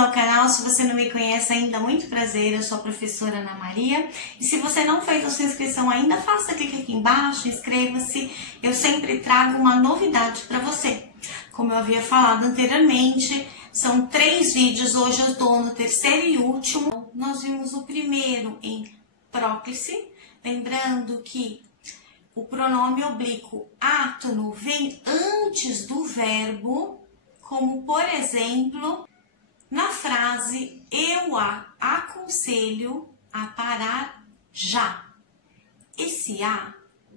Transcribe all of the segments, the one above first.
ao canal. Se você não me conhece ainda, muito prazer, eu sou a professora Ana Maria. E se você não fez a sua inscrição ainda, faça clique aqui embaixo, inscreva-se. Eu sempre trago uma novidade para você. Como eu havia falado anteriormente, são 3 vídeos, hoje eu estou no terceiro e último. Nós vimos o primeiro em próclise, lembrando que o pronome oblíquo átono vem antes do verbo, como por exemplo, na frase eu a aconselho a parar já. Esse a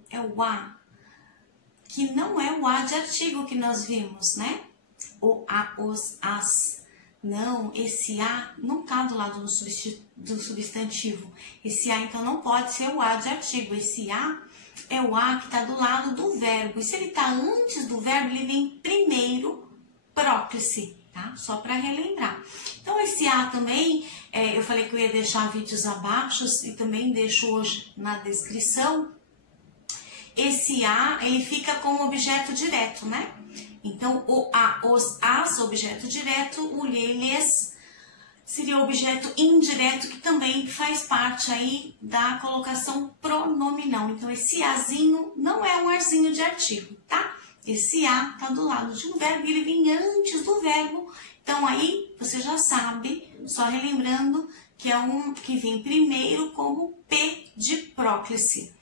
é o a que não é o a de artigo que nós vimos, né? O a, os, as. Não, esse a não está do lado do substantivo. Esse a, então, não pode ser o a de artigo. Esse a é o a que está do lado do verbo. E se ele está antes do verbo, ele vem primeiro, próclise, tá? Só para relembrar. Então, esse a também, eu falei que eu ia deixar vídeos abaixo e também deixo hoje na descrição. Esse a, ele fica como objeto direto, né? Então, o a, os, as, objeto direto, o lhe, lhes, seria o objeto indireto, que também faz parte aí da colocação pronominal. Então, esse azinho não é um arzinho de artigo, tá? Esse a tá do lado de um verbo e ele vem antes do verbo. Então, aí, você já sabe, só relembrando, que é um que vem primeiro como P de próclise.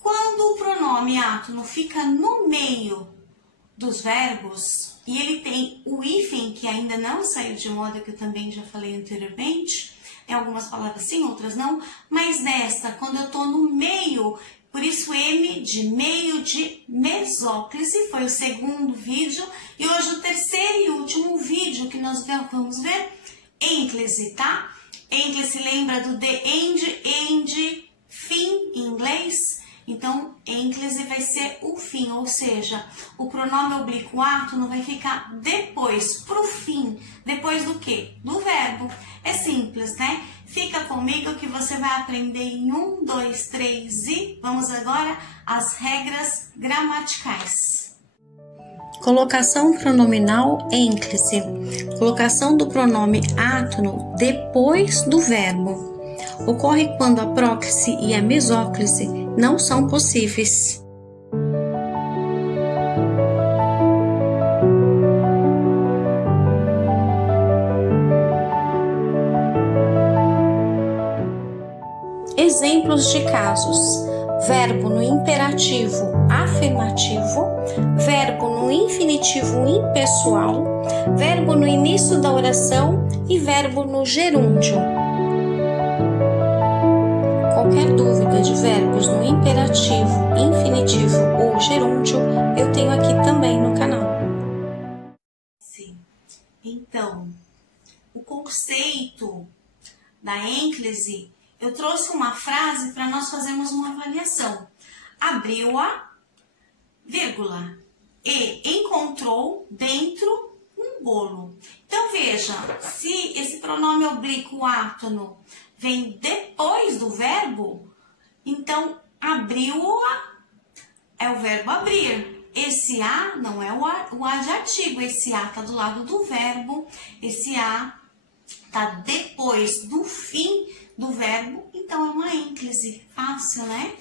Quando o pronome átono fica no meio dos verbos e ele tem o hífen, que ainda não saiu de moda, que eu também já falei anteriormente, em algumas palavras sim, outras não, mas nesta, quando eu estou no meio, por isso M de meio de mesóclise, foi o segundo vídeo, e hoje o terceiro e último vídeo que nós vamos ver, ênclise, tá? Ênclise lembra do the end, fim em inglês? Então, ênclise vai ser o fim, ou seja, o pronome oblíquo átono vai ficar depois, pro fim. Depois do quê? Do verbo. É simples, né? Fica comigo que você vai aprender em 1, 2, 3 e vamos agora às regras gramaticais. Colocação pronominal ênclise. Colocação do pronome átono depois do verbo. Ocorre quando a próclise e a mesóclise não são possíveis. Exemplos de casos: verbo no imperativo afirmativo, verbo no infinitivo impessoal, verbo no início da oração e verbo no gerúndio. Qualquer dúvida de verbos no imperativo, infinitivo ou gerúndio, eu tenho aqui também no canal. Sim. Então, o conceito da ênclise, eu trouxe uma frase para nós fazermos uma avaliação. Abriu-a, vírgula, e encontrou dentro um bolo. Então, veja, se esse pronome oblíquo átono vem depois do verbo, então abriu-a é o verbo abrir. Esse a não é o a de artigo, esse a está do lado do verbo, esse a está depois do fim do verbo, então é uma ênclise. Fácil, né?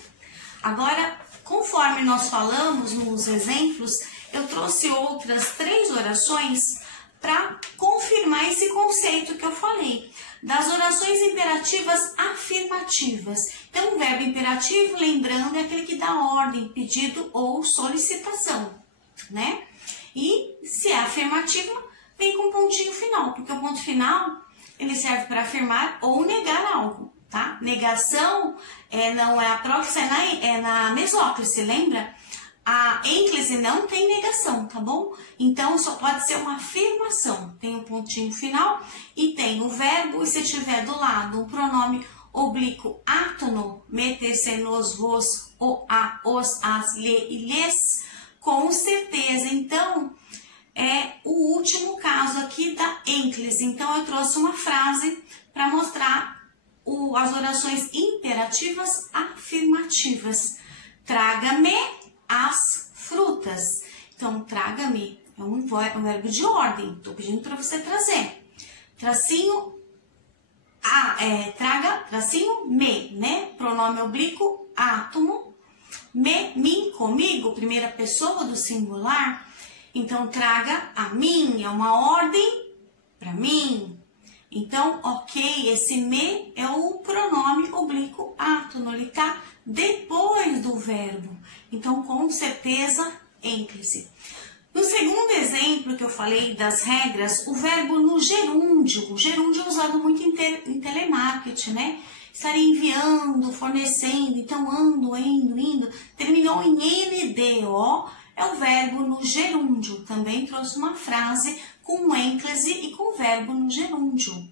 Agora, conforme nós falamos nos exemplos, eu trouxe outras 3 orações para confirmar esse conceito que eu falei, das orações imperativas afirmativas. Então, o verbo imperativo, lembrando, é aquele que dá ordem, pedido ou solicitação, né? E se é afirmativo, vem com pontinho final, porque o ponto final, ele serve para afirmar ou negar algo, tá? Negação não é a próclise, é na mesóclise, lembra? A ênclise não tem negação, tá bom? Então, só pode ser uma afirmação. Tem um pontinho final e tem o verbo, e se tiver do lado um pronome oblíquo átono, meter-se nos, vos, o, a, os, as, lhe e lhes, com certeza. Então, é o último caso aqui da ênclise. Então, eu trouxe uma frase para mostrar as orações imperativas afirmativas. Traga-me as frutas. Então, traga-me é um verbo de ordem. Estou pedindo para você trazer. tracinho, traga, tracinho, me, né? Pronome oblíquo, átomo. Me, mim, comigo, primeira pessoa do singular. Então, traga a mim, é uma ordem para mim. Então, ok, esse me é o pronome oblíquo átono, ele tá depois do verbo. Então, com certeza, ênclise. No segundo exemplo que eu falei das regras, o verbo no gerúndio. O gerúndio é usado muito em telemarketing, né? Estaria enviando, fornecendo, então ando, indo. Terminou em NDO, é o verbo no gerúndio. Também trouxe uma frase com ênclise e com verbo no gerúndio.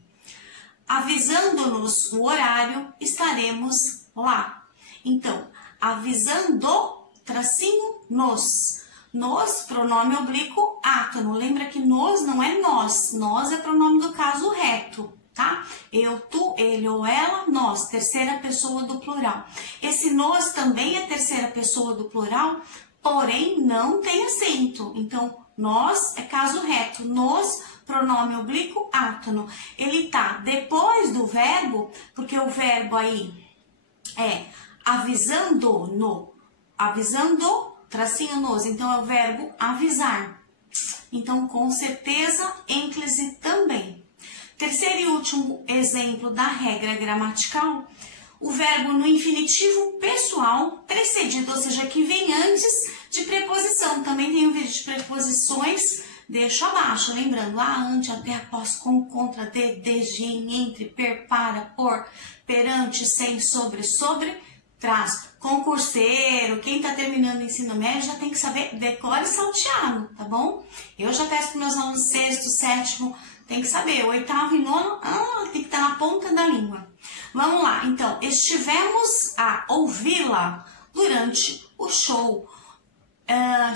Avisando-nos o horário, estaremos lá. Então, avisando, tracinho, nos. Nos, pronome oblíquo, átono. Lembra que nos não é nós. Nós é pronome do caso reto, tá? Eu, tu, ele ou ela, nós. Terceira pessoa do plural. Esse nos também é terceira pessoa do plural, porém não tem acento. Então, nós é caso reto. Nos, pronome oblíquo, átono. Ele tá depois do verbo, porque o verbo aí é avisando, no. Avisando, tracinho nos, então é o verbo avisar. Então, com certeza, ênclise também. Terceiro e último exemplo da regra gramatical, o verbo no infinitivo pessoal precedido, ou seja, que vem antes de preposição. Também tem um vídeo de preposições, deixo abaixo, lembrando, ante, até, após, com, contra, desde, entre, per, para, por, perante, sem, sobre, traz. Concurseiro, quem está terminando o ensino médio já tem que saber decora e salteado, tá bom? Eu já peço para meus alunos sexto, sétimo, tem que saber. O oitavo e nono, tem que estar na ponta da língua. Vamos lá, então, estivemos a ouvi-la durante o show.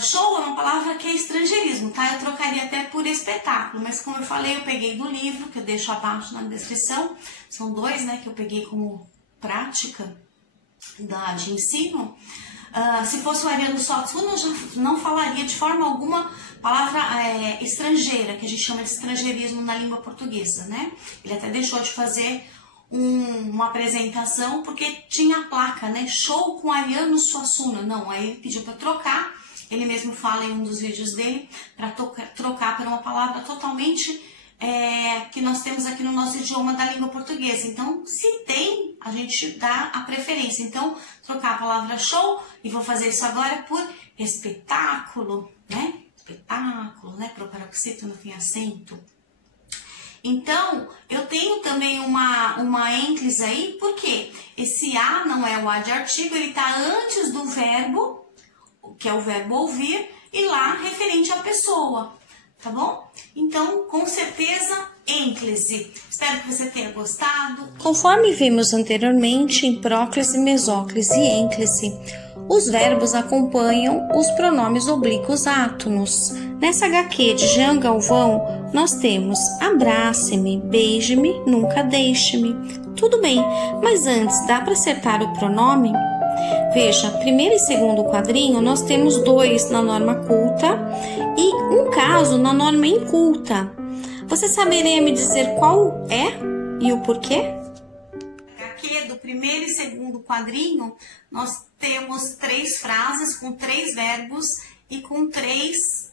Show é uma palavra que é estrangeirismo, tá? Eu trocaria até por espetáculo, mas como eu falei, eu peguei do livro, que eu deixo abaixo na descrição. São dois, né, que eu peguei como prática de ensino. Se fosse o Ariano Suassuna, eu já não falaria de forma alguma palavra estrangeira, que a gente chama de estrangeirismo na língua portuguesa, né? Ele até deixou de fazer uma apresentação porque tinha a placa, né? Show com Ariano Suassuna. Não, aí ele pediu para trocar. Ele mesmo fala em um dos vídeos dele para trocar para uma palavra totalmente que nós temos aqui no nosso idioma da língua portuguesa. Então, se tem, a gente dá a preferência. Então, trocar a palavra show, e vou fazer isso agora por espetáculo, né? Espetáculo, né? Proparoxítono tem acento. Então, eu tenho também uma ênclise aí, porque esse a não é o a de artigo, ele está antes do verbo, que é o verbo ouvir, e lá referente à pessoa. Tá bom? Então, com certeza, ênclise. Espero que você tenha gostado. Conforme vimos anteriormente, em próclise, mesóclise e ênclise, os verbos acompanham os pronomes oblíquos átonos. Nessa HQ de Jean Galvão, nós temos abrace-me, beije-me, nunca deixe-me. Tudo bem, mas antes, dá para acertar o pronome? Veja, primeiro e segundo quadrinho, nós temos dois na norma culta e um caso na norma inculta. Você saberia me dizer qual é e o porquê? Aqui do primeiro e segundo quadrinho, nós temos 3 frases com 3 verbos e com 3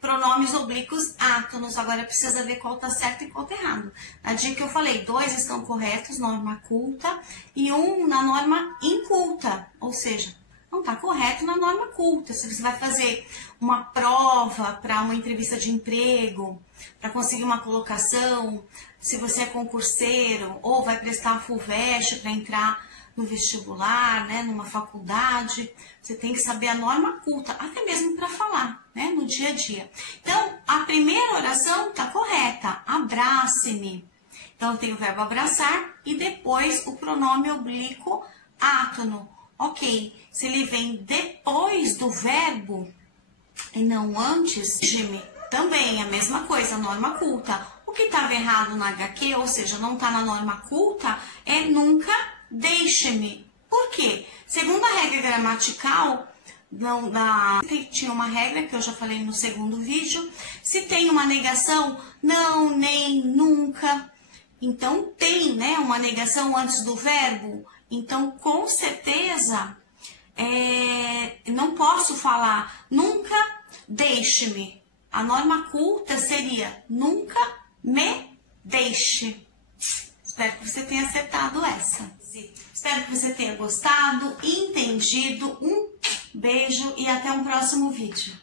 pronomes oblíquos átonos. Agora precisa ver qual está certo e qual está errado. Na dica que eu falei, 2 estão corretos, norma culta, e 1 na norma inculta, ou seja, não está correto na norma culta. Se você vai fazer uma prova para uma entrevista de emprego, para conseguir uma colocação, se você é concurseiro ou vai prestar a FUVEST para entrar no vestibular, né, numa faculdade, você tem que saber a norma culta, até mesmo para falar, né, no dia a dia. Então, a primeira oração está correta, abrace-me. Então, tem o verbo abraçar e depois o pronome oblíquo átono. Ok, se ele vem depois do verbo e não antes de me, também a mesma coisa, norma culta. O que estava errado na HQ, ou seja, não está na norma culta, é nunca deixe-me. Por quê? Segundo a regra gramatical, não dá. Tinha uma regra que eu já falei no segundo vídeo. Se tem uma negação, não, nem, nunca. Então tem, né, uma negação antes do verbo. Então com certeza não posso falar nunca deixe-me. A norma culta seria nunca me deixe. Espero que você tenha acertado essa. Espero que você tenha gostado, entendido. Um beijo e até um próximo vídeo.